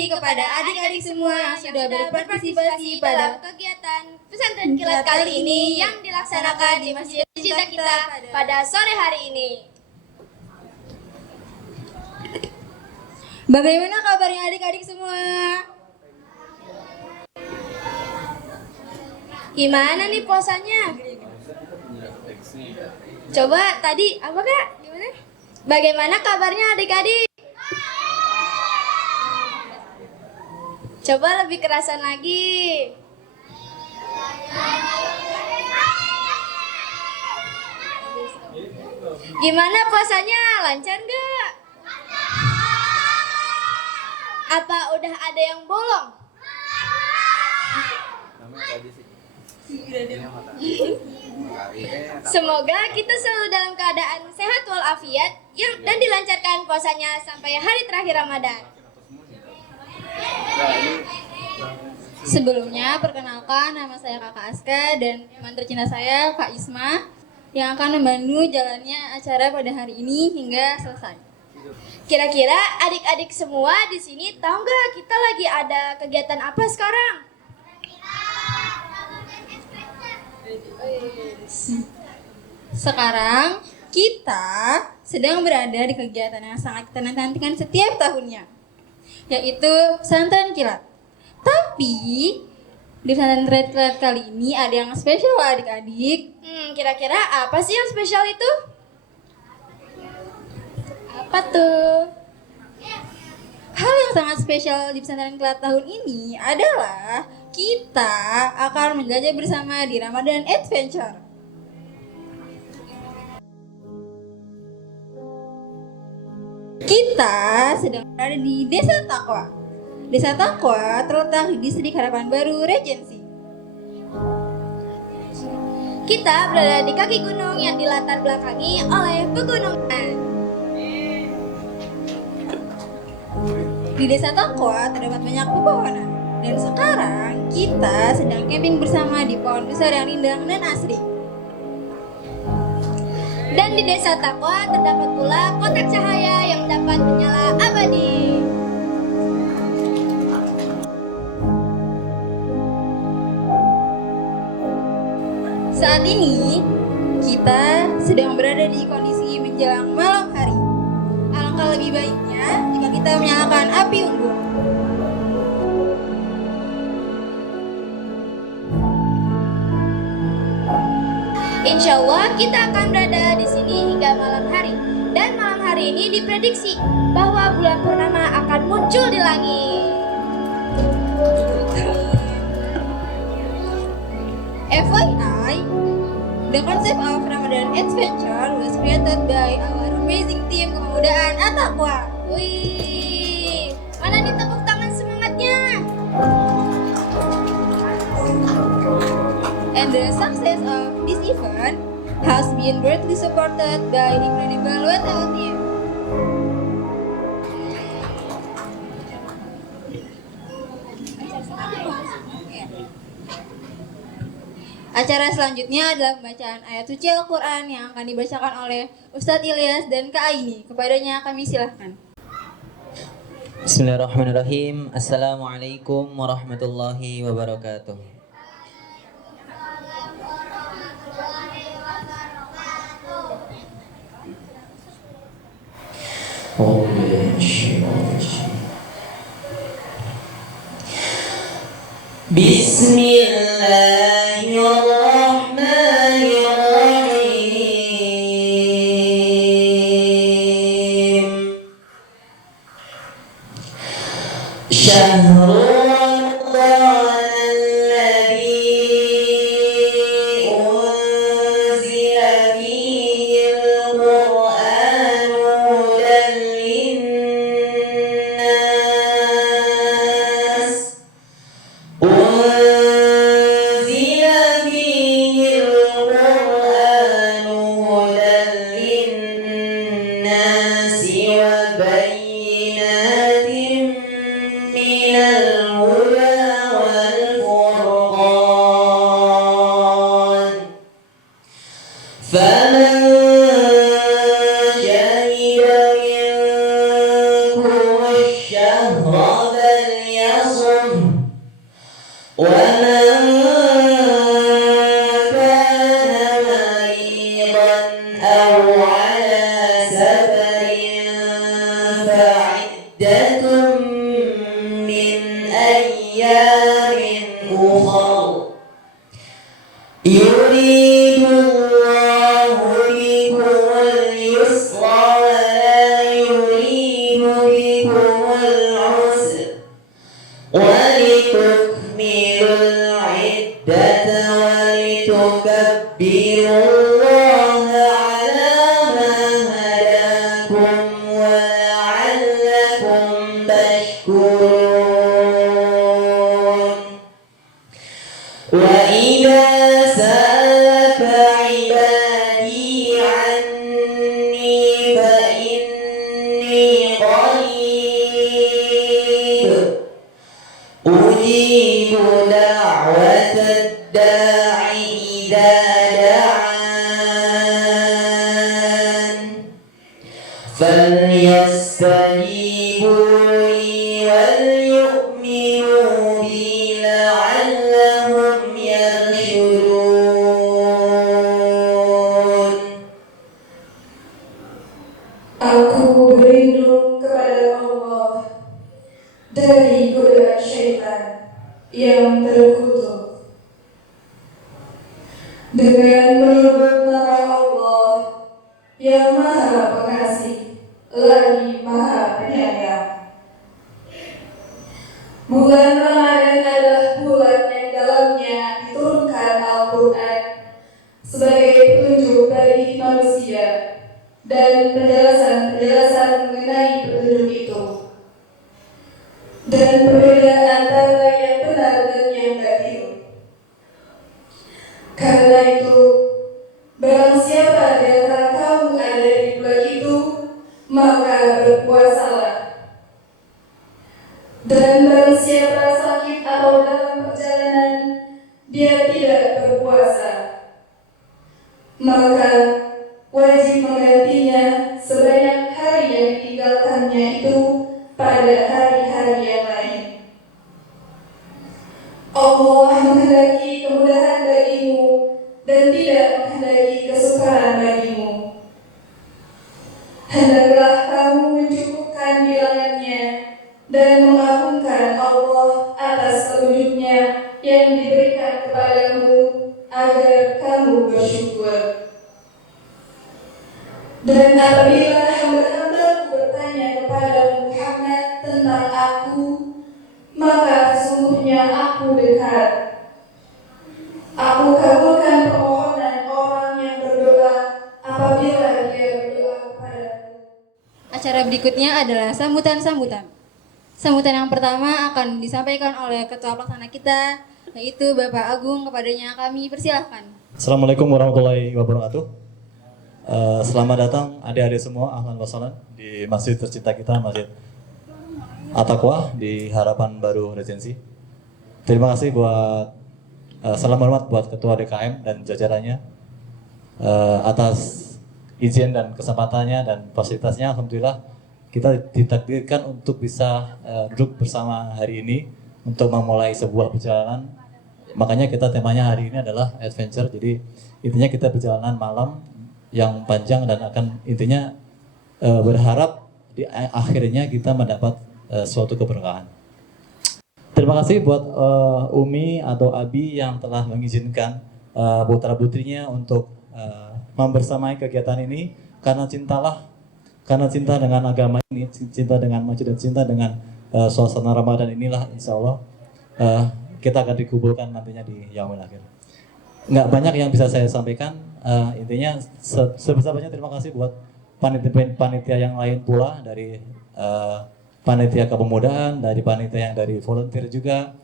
kasih kepada adik-adik semua yang sudah berpartisipasi pada kegiatan pesantren kilat kali ini yang dilaksanakan di Masjid Cinta Kita pada sore hari ini. Bagaimana kabarnya adik-adik semua? Gimana nih puasanya? Coba tadi apa Kak? Gimana? Bagaimana kabarnya adik-adik? Coba lebih kerasan lagi. Gimana puasanya? Lancar nggak? Apa udah ada yang bolong? Semoga kita selalu dalam keadaan sehat walafiat dan dilancarkan puasanya sampai hari terakhir Ramadan. Sebelumnya, perkenalkan nama saya Kakak Aska dan teman tercinta saya Kak Isma yang akan membantu jalannya acara pada hari ini hingga selesai. Kira-kira adik-adik semua di sini tahu nggak kita lagi ada kegiatan apa sekarang? Sekarang kita sedang berada di kegiatan yang sangat kita nantikan setiap tahunnya, yaitu pesantren kilat. Tapi di pesantren kilat kali ini ada yang spesial adik-adik. Kira-kira apa sih yang spesial itu? Apa tuh? Hal yang sangat spesial di pesantren kilat tahun ini adalah kita akan menjelajah bersama di Ramadan Adventure. Kita sedang berada di Desa Takwa. Desa Takwa terletak di Distrik Harapan Baru, Regensi. Kita berada di kaki gunung yang dilatar belakangi oleh pegunungan. Di Desa Takwa terdapat banyak pepohonan. Dan sekarang kita sedang camping bersama di pohon besar yang rindang dan asri. Dan di Desa Takwa terdapat pula kotak cahaya yang dapat menyala abadi. Saat ini kita sedang berada di kondisi menjelang malam hari. Alangkah lebih baiknya jika kita menyalakan api unggun. Insya Allah kita akan berada di sini hingga malam hari. Dan malam hari ini diprediksi bahwa bulan purnama akan muncul di langit. FYI, the concept of Ramadan Adventure was created by our amazing team kepemudaan At-Taqwa. Wih, mana nih tepuk tangan semangatnya? And the success of this event has been greatly supported by incredible WTO team. Acara selanjutnya adalah pembacaan ayat suci Al-Quran yang akan dibacakan oleh Ustadz Ilyas dan Kak Aini. Kepadanya kami silahkan. Bismillahirrahmanirrahim. Assalamualaikum warahmatullahi wabarakatuh. Bismillahirrahmanirrahim. فمن شهد منكم الشهر الله على ما هداكم ولعلكم تشكرون وإذا سألك عبادي عني فإني قريب أجيب دعوة الداع إذا دعان فليستجيبوا لي وليؤمنوا بي لعلهم يرشدون. Aku berlindung kepada Allah dari godaan syaitan yang terkutuk. Dengan menyebut nama Allah yang Maha Pengasih lagi Maha Penyayang. Bulan Ramadan adalah bulan yang dalamnya diturunkan Al-Quran sebagai petunjuk bagi manusia dan penjelasan mengenai petunjuk itu, dan perbedaan antara yang benar dan yang batil. Karena itu, barang siapa di antara kamu ada di bulan itu, maka berpuasalah. Dan barang siapa sakit atau dalam perjalanan, dia tidak berpuasa, maka wajib menggantinya sebanyak hari yang ditinggalkannya itu pada hari-hari yang lain. Allah menghendaki kemudahan bagimu dan tidak menghendaki kesukaran bagimu. Hendaklah kamu mencukupkan bilangannya dan mengagungkan Allah atas petunjuknya yang diberikan kepadamu agar kamu bersyukur. Dan apabila hamba-hambaku bertanya kepada Muhammad tentang aku, maka sesungguhnya aku dekat. Aku kabulkan permohonan orang yang berdoa apabila dia berdoa kepadaku. Acara berikutnya adalah sambutan-sambutan. Sambutan yang pertama akan disampaikan oleh Ketua Pelaksana kita, yaitu Bapak Agung. Kepadanya kami persilahkan. Assalamualaikum warahmatullahi wabarakatuh. Selamat datang adik-adik semua, ahlan wa sahlan di masjid tercinta kita, Masjid At-Taqwa di Harapan Baru Regensi. Terima kasih buat salam hormat buat Ketua DKM dan jajarannya atas izin dan kesempatannya dan fasilitasnya. Alhamdulillah kita ditakdirkan untuk bisa duduk bersama hari ini untuk memulai sebuah perjalanan. Makanya kita temanya hari ini adalah adventure. Jadi intinya kita perjalanan malam yang panjang dan akan intinya berharap di akhirnya kita mendapat suatu keberkahan. Terima kasih buat Umi atau Abi yang telah mengizinkan putra putrinya untuk membersamai kegiatan ini karena cinta dengan agama ini, cinta dengan masjid dan cinta dengan suasana Ramadan inilah insya Allah kita akan dikumpulkan nantinya di yaumil akhir. Nggak banyak yang bisa saya sampaikan, intinya sebesar-besarnya terima kasih buat panitia yang lain pula dari panitia kepemudaan, dari panitia yang dari volunteer juga,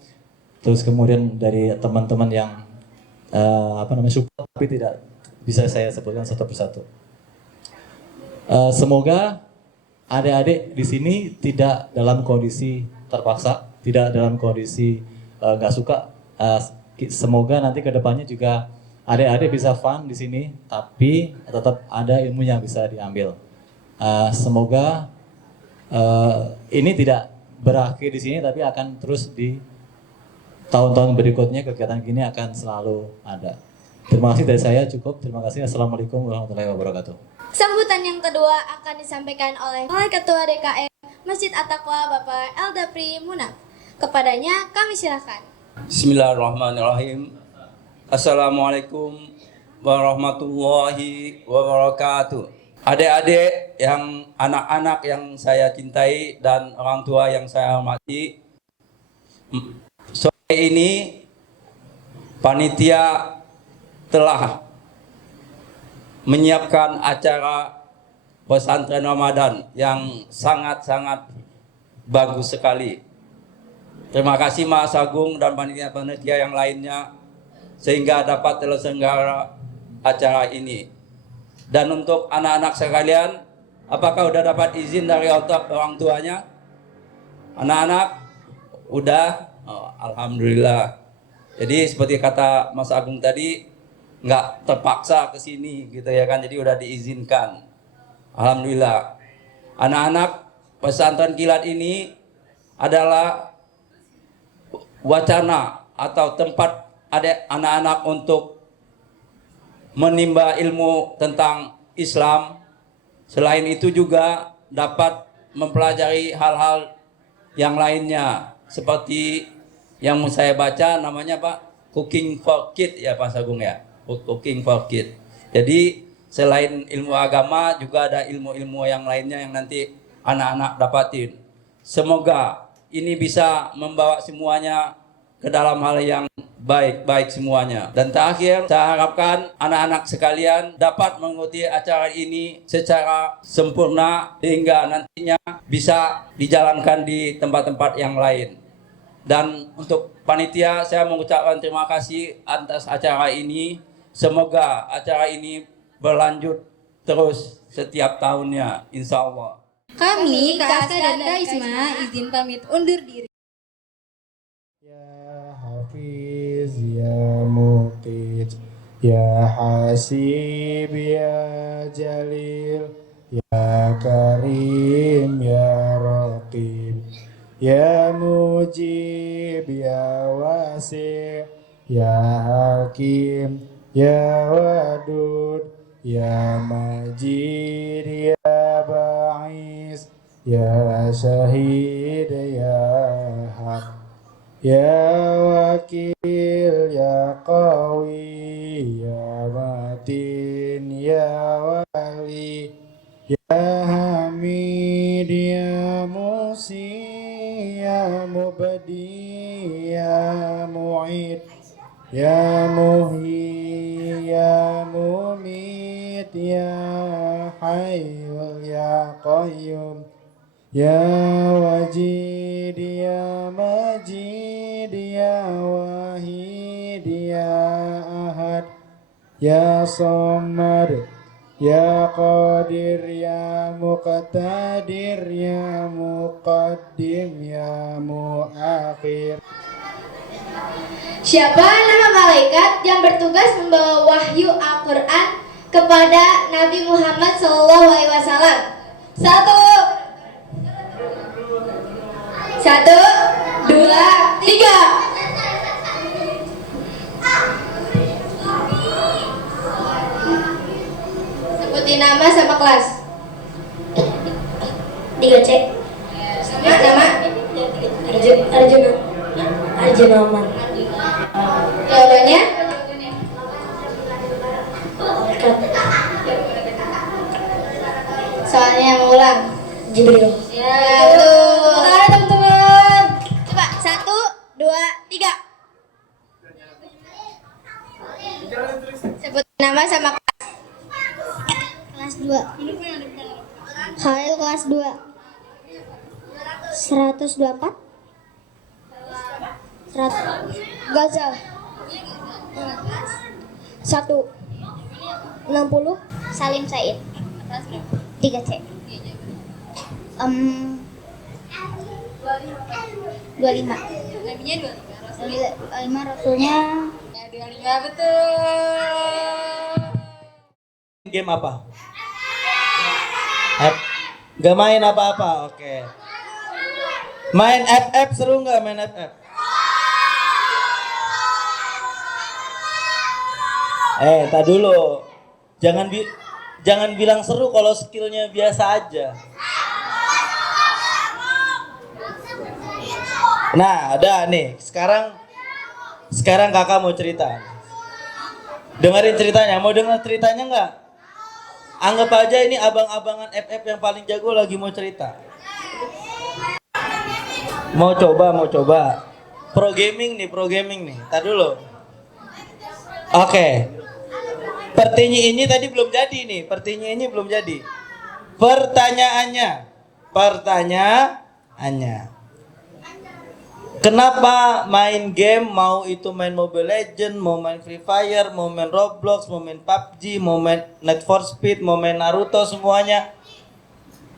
terus kemudian dari teman-teman yang support tapi tidak bisa saya sebutkan satu persatu. Semoga adik-adik di sini tidak dalam kondisi terpaksa, tidak dalam kondisi nggak suka. Semoga nanti kedepannya juga adik-adik bisa fun di sini, tapi tetap ada ilmu yang bisa diambil. Semoga ini tidak berakhir di sini, tapi akan terus di tahun-tahun berikutnya kegiatan gini akan selalu ada. Terima kasih dari saya, cukup. Terima kasih. Assalamualaikum warahmatullahi wabarakatuh. Sambutan yang kedua akan disampaikan oleh Ketua DKM Masjid At-Taqwa Bapak Eldapri Munaf. Kepadanya kami silakan. Bismillahirrahmanirrahim. Assalamualaikum warahmatullahi wabarakatuh. Adik-adik yang anak-anak yang saya cintai dan orang tua yang saya hormati, sore ini panitia telah menyiapkan acara pesantren Ramadan yang sangat-sangat bagus sekali. Terima kasih Mas Agung dan panitia-panitia yang lainnya sehingga dapat terselenggara acara ini. Dan untuk anak-anak sekalian, apakah udah dapat izin dari orang tuanya? Anak-anak udah? Oh, alhamdulillah. Jadi seperti kata Mas Agung tadi, nggak terpaksa ke sini gitu ya kan, jadi udah diizinkan. Alhamdulillah. Anak-anak pesantren kilat ini adalah wacana atau tempat ada anak-anak untuk menimba ilmu tentang Islam. Selain itu juga dapat mempelajari hal-hal yang lainnya seperti yang saya baca namanya Pak Cooking for Kids ya Pak Agung ya. Cooking for Kids. Jadi selain ilmu agama juga ada ilmu-ilmu yang lainnya yang nanti anak-anak dapatin. Semoga ini bisa membawa semuanya ke dalam hal yang baik-baik semuanya. Dan terakhir, saya harapkan anak-anak sekalian dapat mengikuti acara ini secara sempurna hingga nantinya bisa dijalankan di tempat-tempat yang lain. Dan untuk panitia, saya mengucapkan terima kasih atas acara ini. Semoga acara ini berlanjut terus setiap tahunnya, insya Allah. Kami, Kak Aska dan Kak Isma, izin pamit undur diri. Ya Hafiz, ya Muqit, ya Hasib, ya Jalil, ya Karim, ya Raqib, ya Mujib, ya Wasi', ya Hakim, ya Wadud, ya Majid, ya Ba'is, ya Syahid, ya Haq, ya Wakil, ya Qawi, ya Matin, ya Wali, ya Hamid, ya Musi, ya Mubadi, ya Mu'id, ya Muhyi, ya Mumit, ya Hayyul, ya Qayyum, ya Wajid, ya Majid, ya Wahid, ya Ahad, ya Samad, ya Qadir, ya Muqtadir, ya Muqaddim, ya Muakhir. Siapa nama malaikat yang bertugas membawa wahyu Al-Quran kepada Nabi Muhammad SAW? Satu, dua, tiga. Sebutin nama sama kelas. 3C. Nama? Arjuna Omar. Jawabannya? Soalnya mau ulang. Jibril. Ya, betul. Oke, teman-teman. Coba 1, 2, 3. Sebut nama sama kelas. Kelas 2. Khalil kelas 2. 124. Gazal 160. Salim Said 3C. 25. Nabinya 25 Rasulnya. Ya, 25 betul. Game apa? Gak main apa-apa, oke. Main FF seru nggak main FF? Tak dulu. Jangan bilang seru kalau skillnya biasa aja. Nah, ada nih. Sekarang kakak mau cerita. Dengerin ceritanya. Mau denger ceritanya nggak? Anggap aja ini abang-abangan FF yang paling jago lagi mau cerita. Mau coba. Pro gaming nih. Tar dulu. Oke. Pertanyaan ini tadi belum jadi nih. Pertanyaan ini belum jadi. Pertanyaannya. Kenapa main game, mau itu main Mobile Legends, mau main Free Fire, mau main Roblox, mau main PUBG, mau main Need for Speed, mau main Naruto, semuanya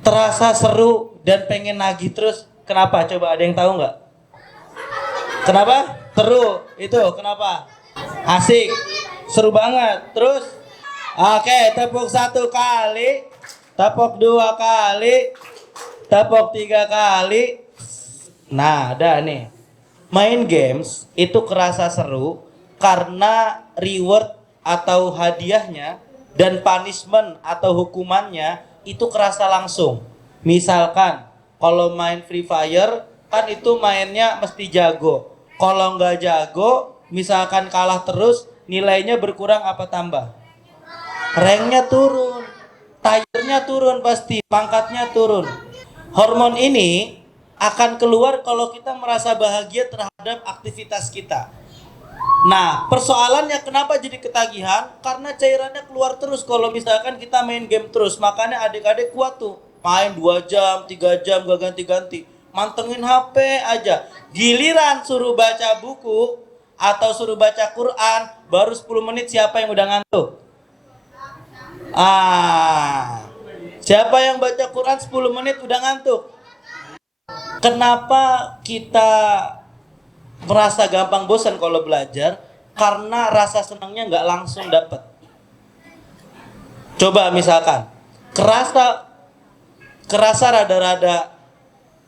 terasa seru dan pengen nagih terus. Kenapa? Coba ada yang tahu nggak? Kenapa? Seru. Itu kenapa? Asik. Seru banget. Terus? Oke, tepuk 1 kali. Tepuk 2 kali. Tepuk 3 kali. Nah, ada nih. Main games itu kerasa seru karena reward atau hadiahnya dan punishment atau hukumannya itu kerasa langsung. Misalkan kalau main Free Fire kan itu mainnya mesti jago. Kalau nggak jago, misalkan kalah terus, nilainya berkurang apa tambah? Ranknya turun, tire-nya turun pasti, pangkatnya turun. Hormon ini akan keluar kalau kita merasa bahagia terhadap aktivitas kita. Nah, persoalannya kenapa jadi ketagihan? Karena cairannya keluar terus kalau misalkan kita main game terus. Makanya adik-adik kuat tuh, main 2 jam, 3 jam gak ganti-ganti. Mantengin HP aja. Giliran suruh baca buku atau suruh baca Quran, baru 10 menit siapa yang udah ngantuk? Siapa yang baca Quran 10 menit udah ngantuk? Kenapa kita merasa gampang bosan kalau belajar? Karena rasa senangnya nggak langsung dapat. Coba misalkan kerasa rada-rada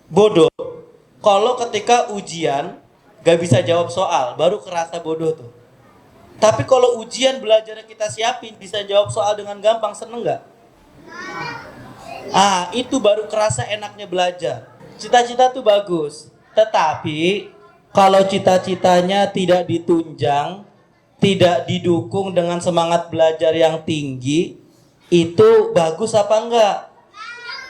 bodoh kalau ketika ujian nggak bisa jawab soal, baru kerasa bodoh tuh. Tapi kalau ujian belajar kita siapin, bisa jawab soal dengan gampang, seneng nggak? Itu baru kerasa enaknya belajar. Cita-cita tuh bagus, tetapi kalau cita-citanya tidak ditunjang, tidak didukung dengan semangat belajar yang tinggi, itu bagus apa enggak?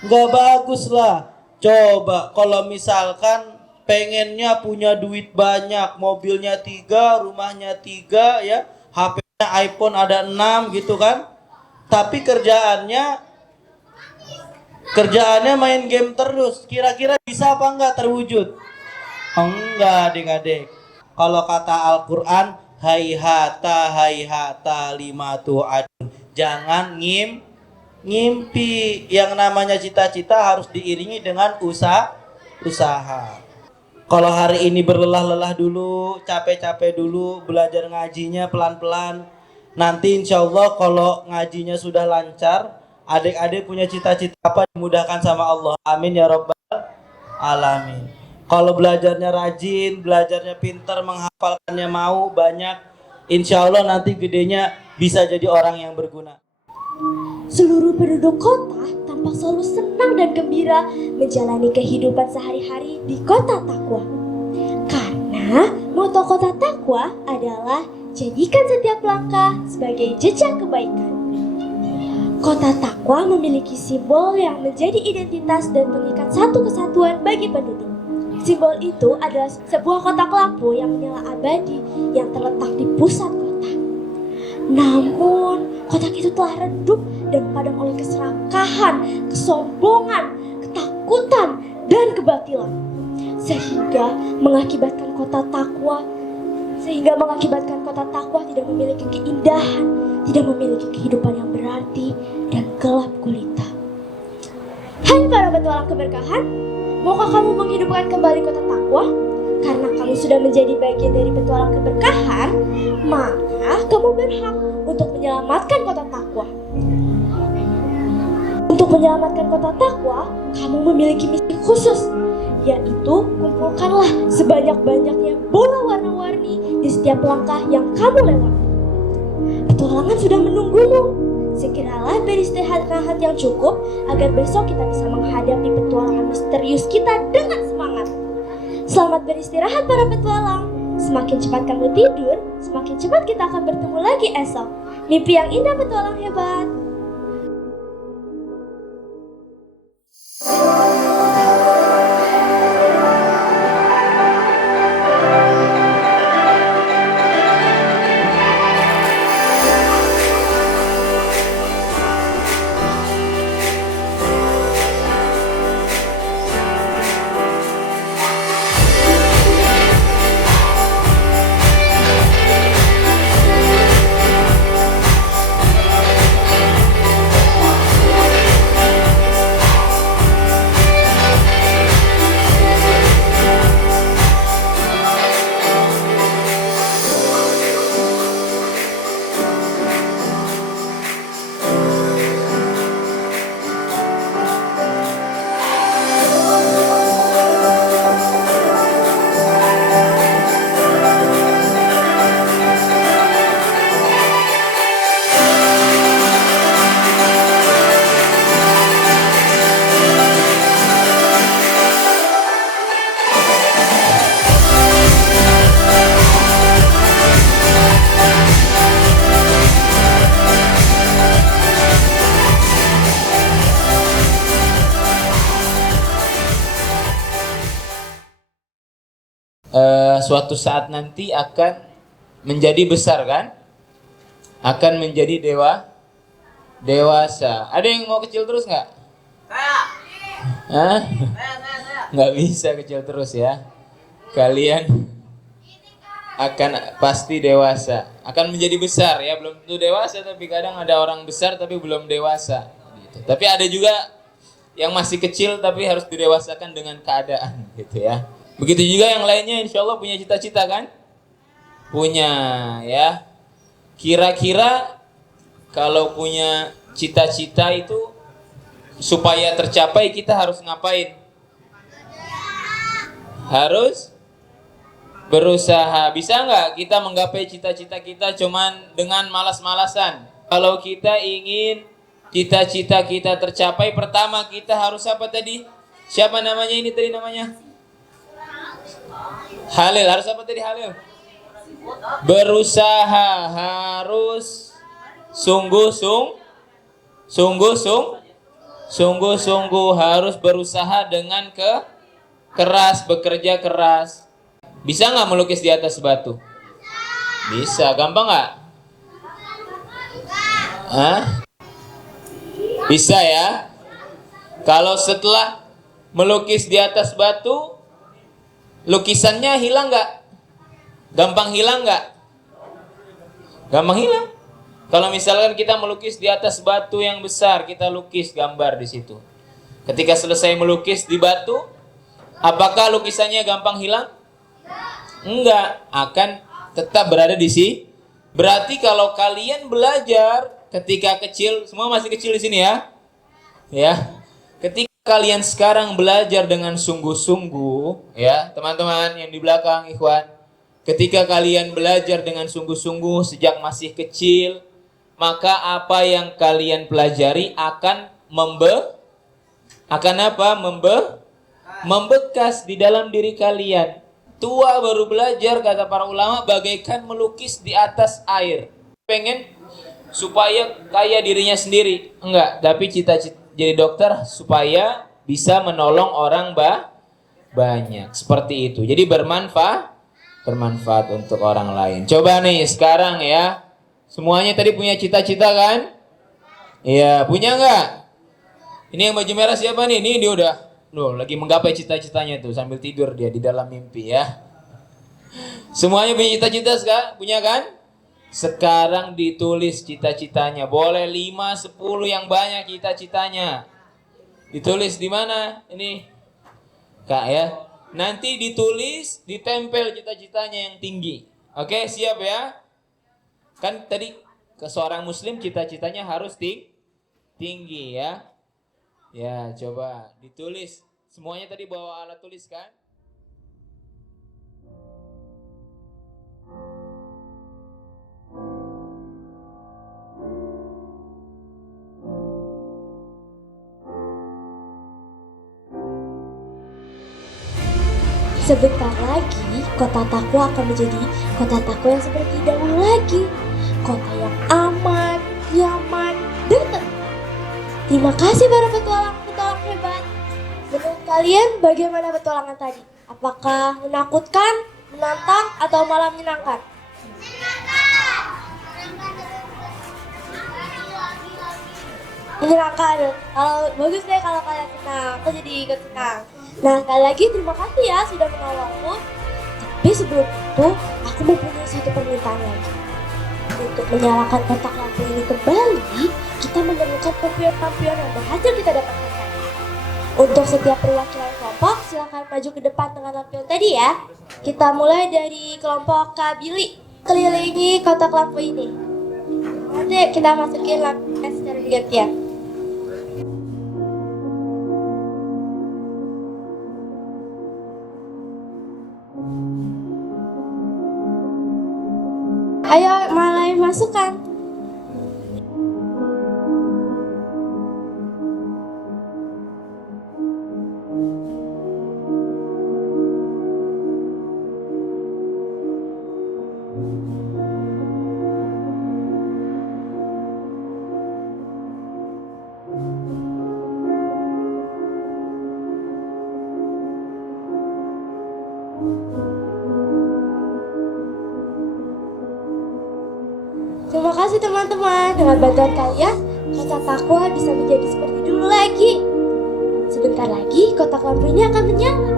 Enggak bagus lah. Coba kalau misalkan pengennya punya duit banyak, mobilnya 3, rumahnya 3 ya, HP-nya iPhone ada 6 gitu kan. Tapi kerjaannya main game terus. Kira-kira bisa apa enggak terwujud? Enggak, adik-adik. Kalau kata Al-Quran, haihata lima tu'adun. Jangan ngimpi. Yang namanya cita-cita harus diiringi dengan usaha. Kalau hari ini berlelah-lelah dulu, capek-capek dulu, belajar ngajinya pelan-pelan. Nanti insya Allah kalau ngajinya sudah lancar, adik-adik punya cita-cita apa dimudahkan sama Allah. Amin ya rabbal alamin. Kalau belajarnya rajin, belajarnya pintar, menghafalkannya mau banyak, insya Allah nanti gedenya bisa jadi orang yang berguna. Seluruh penduduk kota tampak selalu senang dan gembira menjalani kehidupan sehari-hari di kota Takwa. Karena moto kota Takwa adalah jadikan setiap langkah sebagai jejak kebaikan. Kota Takwa memiliki simbol yang menjadi identitas dan pengikat satu kesatuan bagi penduduk. Simbol itu adalah sebuah kotak lampu yang menyala abadi yang terletak di pusat kota. Namun, kotak itu telah redup dan padam oleh keserakahan, kesombongan, ketakutan, dan kebatilan. Sehingga mengakibatkan kota Takwa tidak memiliki keindahan, tidak memiliki kehidupan yang berarti, dan gelap gulita. Hai para petualang keberkahan, maukah kamu menghidupkan kembali kota Takwa? Karena kamu sudah menjadi bagian dari petualang keberkahan, maka kamu berhak untuk menyelamatkan kota Takwa. Untuk menyelamatkan kota Takwa, kamu memiliki misi khusus, yaitu kumpulkanlah sebanyak-banyaknya bola warna-warni di setiap langkah yang kamu lewati. Petualangan sudah menunggumu. Segeralah beristirahat yang cukup agar besok kita bisa menghadapi petualangan misterius kita dengan semangat. Selamat beristirahat para petualang. Semakin cepat kamu tidur, semakin cepat kita akan bertemu lagi esok. Mimpi yang indah petualang hebat. suatu saat nanti akan menjadi besar kan? Akan menjadi dewasa. Ada yang mau kecil terus nggak? Hah? Nggak bisa kecil terus ya. Kalian akan pasti dewasa. Akan menjadi besar ya. Belum tentu dewasa, tapi kadang ada orang besar tapi belum dewasa. Gitu. Tapi ada juga yang masih kecil tapi harus didewasakan dengan keadaan gitu ya. Begitu juga yang lainnya insya Allah punya cita-cita kan? Punya ya. Kira-kira kalau punya cita-cita itu supaya tercapai kita harus ngapain? Harus berusaha. Bisa nggak kita menggapai cita-cita kita cuman dengan malas-malasan? Kalau kita ingin cita-cita kita tercapai, pertama kita harus apa tadi? Siapa namanya ini tadi namanya? Halil. Harus apa tadi Halil? Berusaha. Harus sungguh-sungguh harus berusaha dengan keras, bekerja keras. Bisa nggak melukis di atas batu? Bisa. Gampang nggak? Hah? Bisa ya. Kalau setelah melukis di atas batu, lukisannya hilang nggak? Gampang hilang nggak? Gampang hilang. Kalau misalkan kita melukis di atas batu yang besar, kita lukis gambar di situ. Ketika selesai melukis di batu, apakah lukisannya gampang hilang? Enggak, akan tetap berada di sini. Berarti kalau kalian belajar ketika kecil, semua masih kecil di sini ya. Ya. Ketika kalian sekarang belajar dengan sungguh-sungguh, ya, teman-teman yang di belakang, ikhwan. Ketika kalian belajar dengan sungguh-sungguh sejak masih kecil, maka apa yang kalian pelajari akan membekas di dalam diri kalian. Tua baru belajar, kata para ulama, bagaikan melukis di atas air. Pengen supaya kaya dirinya sendiri? Enggak, tapi cita-cita jadi dokter supaya bisa menolong orang banyak. Seperti itu. Jadi bermanfaat untuk orang lain. Coba nih sekarang ya. Semuanya tadi punya cita-cita kan? Iya, punya nggak? Ini yang baju merah siapa nih? Ini dia udah lagi menggapai cita-citanya tuh sambil tidur dia di dalam mimpi ya. Semuanya punya cita-cita sekarang? Punya kan? Sekarang ditulis cita-citanya. Boleh 5, 10 yang banyak cita-citanya. Ditulis di mana? Ini Kak ya. Nanti ditulis, ditempel cita-citanya yang tinggi. Oke, siap ya? Kan tadi ke seorang muslim cita-citanya harus tinggi ya. Ya, coba ditulis. Semuanya tadi bawa alat tulis kan? Sebentar lagi, kota Takwa akan menjadi kota Takwa yang seperti dahulu lagi. Kota yang aman, nyaman, dan tenang. Terima kasih para petualang hebat. Menurut kalian bagaimana petualangan tadi? Apakah menakutkan, menantang, atau malah menyenangkan? Menyenangkan. Kalau bagus deh kalau kalian senang, aku jadi ikut senang. Nah, sekali lagi terima kasih ya sudah menolongku. Tapi sebelum itu, aku mempunyai satu permintaan lagi. Untuk menyalakan kotak lampu ini kembali, kita memerlukan lampion-lampion yang berhasil kita dapatkan tadi. Untuk setiap perwakilan kelompok, silakan maju ke depan dengan lampion tadi ya. Kita mulai dari kelompok Kak Billy. Kelilingi kotak lampu ini. Nanti kita masukin lampunya secara bergantian. Ayo mulai masukkan. kasih teman-teman. Dengan bantuan kalian, kota Takwa bisa menjadi seperti dulu lagi. Sebentar lagi kotak lampu ini akan menyala.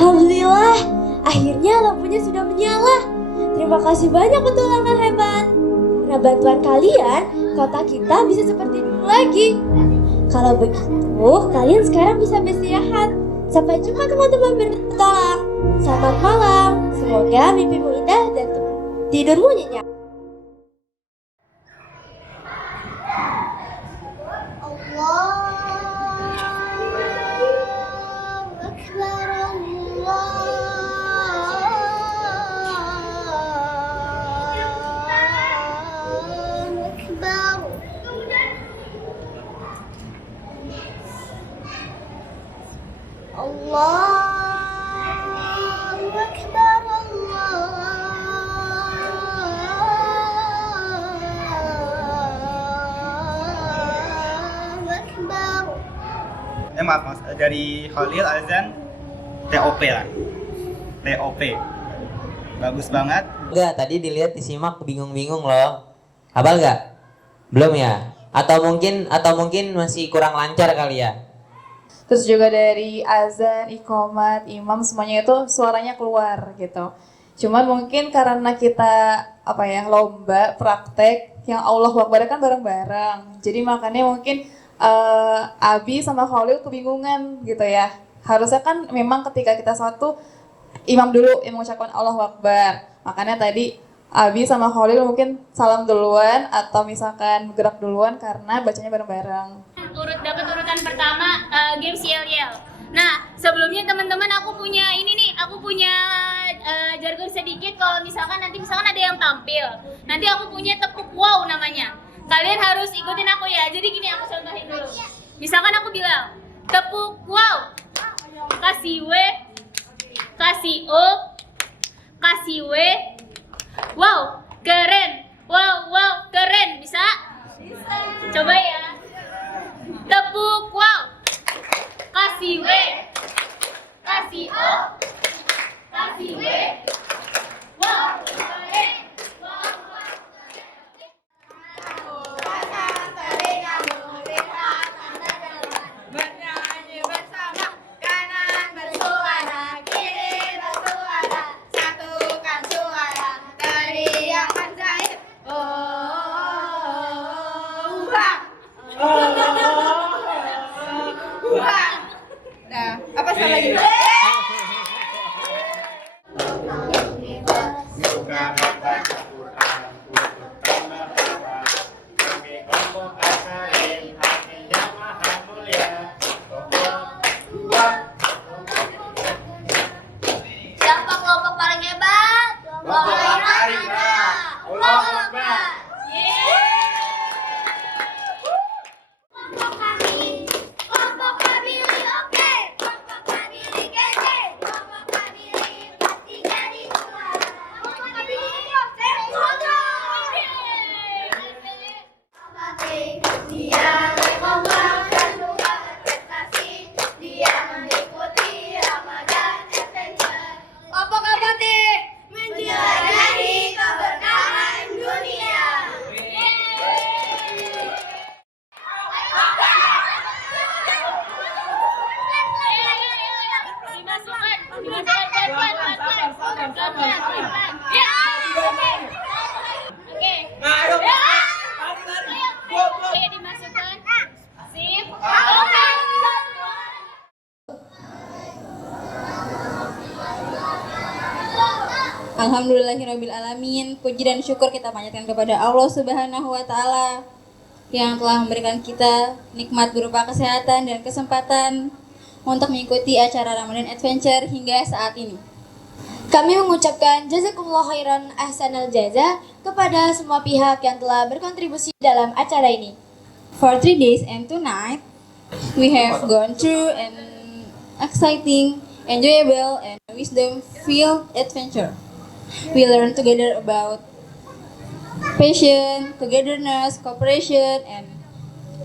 Alhamdulillah, akhirnya lampunya sudah menyala. Terima kasih banyak petualangan hebat. Karena bantuan kalian, kota kita bisa seperti dulu lagi. Kalau begitu, kalian sekarang bisa beristirahat. Sampai jumpa teman-teman berpetualang. Selamat malam. Semoga mimpimu indah dan tidurmu nyenyak. Maaf mas, dari Khalil Azan TOP lah. TOP. Bagus banget. Enggak, tadi dilihat disimak bingung-bingung loh. Hafal nggak? Belum ya? Atau mungkin masih kurang lancar kali ya? Terus juga dari azan, iqomat, imam semuanya itu suaranya keluar gitu. Cuman mungkin karena kita lomba praktek yang Allahu Akbar kan bareng-bareng. Jadi makanya mungkin Abi sama Khalil kebingungan gitu ya. Harusnya kan memang ketika kita satu imam dulu yang mengucapkan Allahu Akbar. Makanya tadi Abi sama Khalil mungkin salam duluan atau misalkan bergerak duluan karena bacanya bareng-bareng. Dapat urutan pertama game yel-yel. Nah, sebelumnya teman-teman aku punya jargon sedikit kalau misalkan nanti ada yang tampil. Nanti aku punya tepuk wow namanya. Kalian harus ikutin aku ya. Jadi gini, aku contohin dulu. Misalkan aku bilang, tepuk wow. Kasih W, kasih O, kasih W. Wow, keren. Wow, keren. Bisa? Bisa. Coba ya. Tepuk wow. Kasih W, kasih O, kasih W. Wow, keren. Apa salah lagi? Siapa kelompok paling hebat? Kelompok Arina. Allahu Akbar. Kelompok Kabili oke. Kelompok Kabili kece. Kelompok Kabili pasti jadi juara. Kelompok Kabili oke. Dia mengembangkan dua prestasi. Dia mengikuti Ramadan Adventure. Kelompok Kabati menjelajahi keberkahan dunia. Alhamdulillahirrabbilalamin. Puji dan syukur kita panjatkan kepada Allah Subhanahu wa Ta'ala yang telah memberikan kita nikmat berupa kesehatan dan kesempatan untuk mengikuti acara Ramadan Adventure hingga saat ini. Kami mengucapkan jazakumullah khairan ahsanal jaza kepada semua pihak yang telah berkontribusi dalam acara ini. For 3 days and 2 nights, we have gone through an exciting, enjoyable, and wisdom-filled adventure. We learn together about passion, togetherness, cooperation, and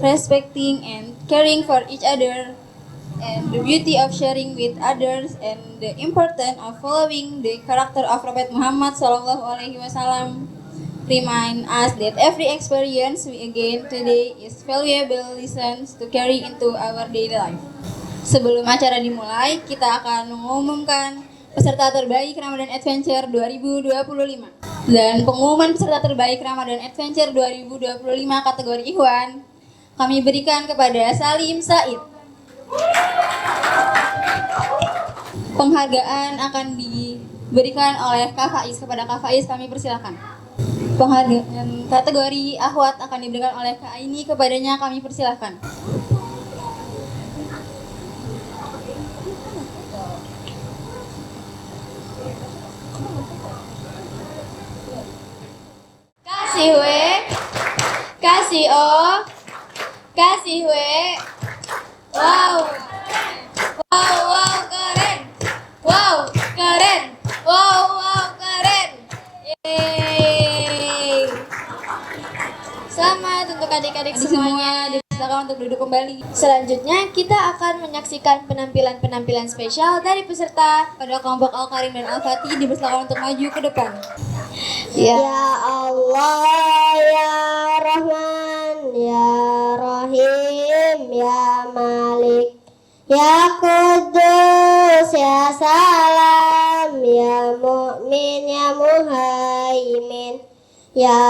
respecting and caring for each other. and the beauty of sharing with others, and the importance of following the character of Prophet Muhammad SAW remind us that every experience we gain today is valuable lessons to carry into our daily life. Sebelum acara dimulai, kita akan mengumumkan peserta terbaik Ramadan Adventure 2025. Dan pengumuman peserta terbaik Ramadan Adventure 2025 kategori Ikhwan kami berikan kepada Salim Said. Penghargaan akan diberikan oleh Kak Faiz. Kepada Kak Faiz kami persilakan. Penghargaan kategori Akhwat akan diberikan oleh Kak Aini. Kepadanya kami persilakan. Kasih W, kasih O, kasih W. Wow, wow, wow keren, wow keren, wow, wow keren. Yeay. Selamat untuk adik-adik semuanya. Dipersilakan untuk duduk kembali. Selanjutnya kita akan menyaksikan penampilan-penampilan spesial dari peserta Pada kelompok Al-Karim dan Al-Fatih dipersilakan untuk maju ke depan. Ya Allah, ya Rahman, ya Rahim, ya Malik, ya Kudus, ya Salam, ya Mu'min, ya Muhaimin, ya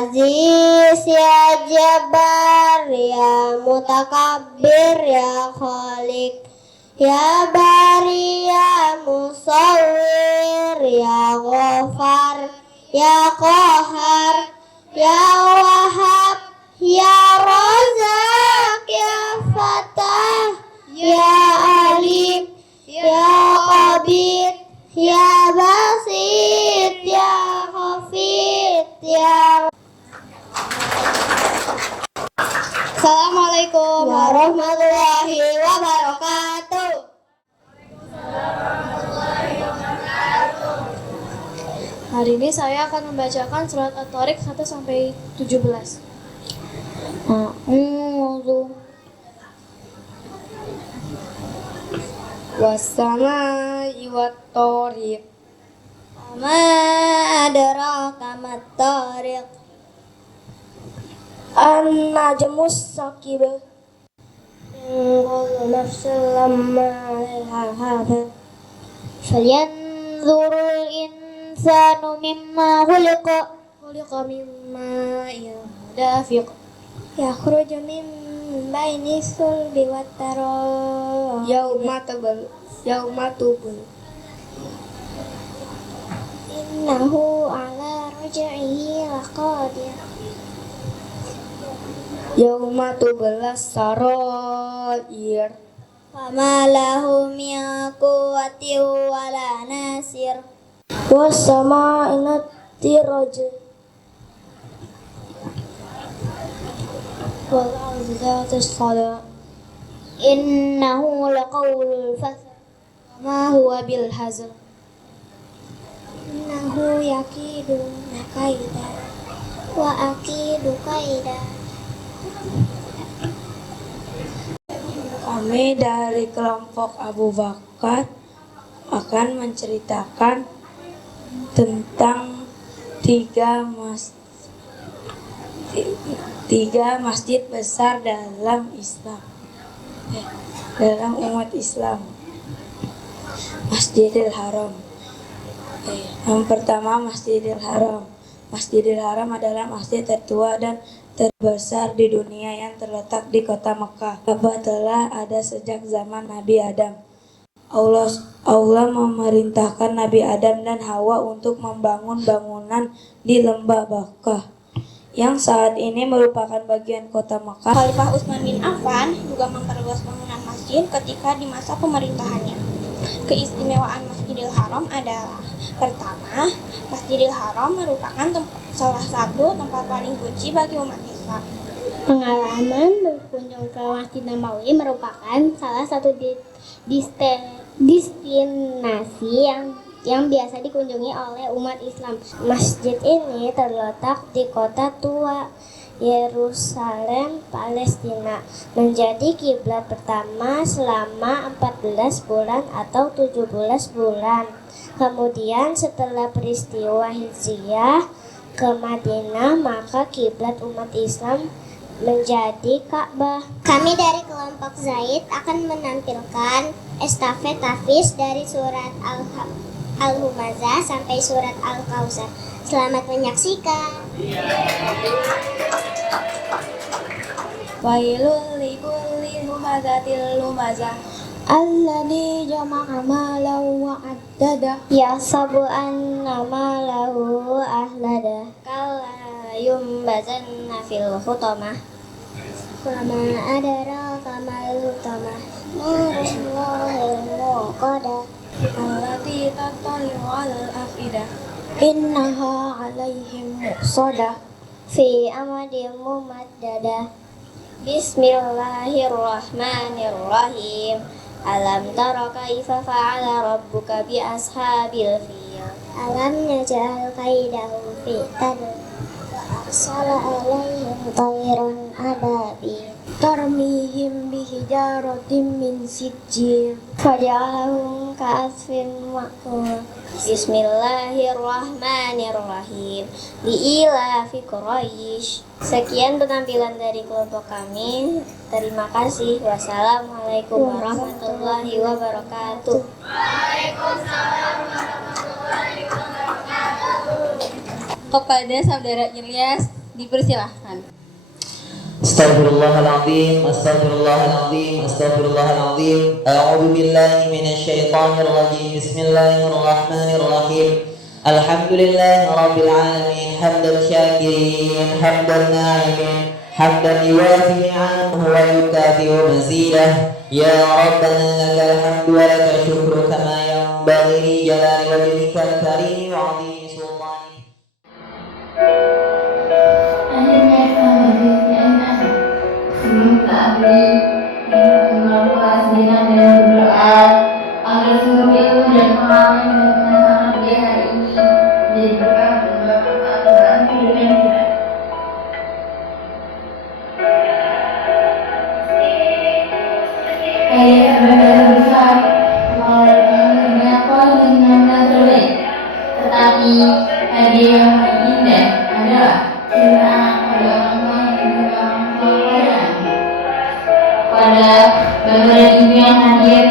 Aziz, ya Jabbar, ya Mutakabbir, ya Khalik, ya Bari, ya Musawwir, ya Ghafar, ya Qahar, ya Wahab, ya Razak, ya Fatah, ya Alim, ya Qabir, ya Basit, ya Hafid, ya. Assalamualaikum warahmatullahi wabarakatuh. Hari ini saya akan membacakan surat At-Tariq 1-17. Wassama'i wat-tariq. Ma adraka mat-tariq. An-najmus saqib. Kullu nafsin lamma 'alaiha hafiz. Falyanzurul insanu mimma khuliqa. Khuliqa mimma dafiq. Yakhruju min baini sulbi wat tarab. Yauma tubul. Innahu ala raj'ihi laqadir. Yauma tubulas sarair. Fama lahu min quwwatin wala nasir. Was-samaa'i natiraj. Wal ardi dhatis sada. Innahu laqawlul fasl. Ma huwa bil hazl. Innahu yakidu kaida. Wa akidu kaida. Kami dari kelompok Abu Bakar akan menceritakan tentang tiga masjid besar dalam Islam, dalam umat Islam. Masjidil Haram. Yang pertama Masjidil Haram. Masjidil Haram adalah masjid tertua dan terbesar di dunia yang terletak di kota Mekah. Ka'bah telah ada sejak zaman Nabi Adam. Allah memerintahkan Nabi Adam dan Hawa untuk membangun bangunan di lembah Bakkah yang saat ini merupakan bagian kota Mekah. Khalifah Utsman bin Affan juga memperluas bangunan masjid ketika di masa pemerintahannya. Keistimewaan Masjidil Haram adalah: pertama, Masjidil Haram merupakan salah satu tempat paling suci bagi umat Islam. Pengalaman berkunjung ke Masjid Nabawi merupakan salah satu destinasi yang yang biasa dikunjungi oleh umat Islam. Masjid ini terletak di kota tua Yerusalem, Palestina, menjadi kiblat pertama selama 14 bulan atau 17 bulan. Kemudian setelah peristiwa Hijriah ke Madinah, maka kiblat umat Islam menjadi Ka'bah. Kami dari kelompok Zaid akan menampilkan estafet tahfiz dari surat Al-Humazah sampai surat Al-Kautsar. Selamat menyaksikan. Wailul likulli humazatil lumazah alladzi jama'a malahu wa addada Yahsabu anna malahu ahlada kalla yumbazanna fil hutamah wama adraka mal hutamah narullahil muqadah allati tattali'u 'alal afidah innaha 'alaihim muqsadah fi amadin mumaddadah. Bismillahirrahmanirrahim. Alam tara kaifa fa'ala rabbuka bi ashabil fil. Alam naj'al kaidahu fi tadbir. Wa arsala 'alaihim tayran ababil. tarmihim bihijaratin min sijil Faja'alahum ka'asfin ma'kul. Bismillahirrahmanirrahim. Li'ilafi Quraisy. Sekian penampilan dari kelompok kami. Terima kasih. Wassalamualaikum warahmatullahi wabarakatuh. Kepada saudara Ilyas dipersilahkan. Astaghfirullahaladzim, astaghfirullahaladzim, astaghfirullahaladzim. A'udzu billahi minasyaitonir rajim. Bismillahirrahmanirrahim. Alhamdulillahi rabbil alamin, hamdan syakirin, hamdan na'imin, hamdan yuwafi ni'amahu wa yukafi'u mazidah. Ya Rabbana lakal hamdu wa lakal syukru kama yanbaghi li jalali wajhikal karim wa 'azimi sultanik. Sebelum takbir, sebelum kelas dan berdoa agar seluruh ilmu dan pengalaman yang sangat dia hari ini jadi berkah dan bermanfaat dalam kehidupan kita. Sebagai besar, mengaku dengan sulit, tetapi hadiah yang paling indah adalah cinta pada orang tua yang orang tua pada bapak dan ibu yang hadir,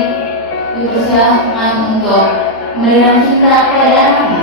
dipersilahkan untuk memberikan cita kepada anak.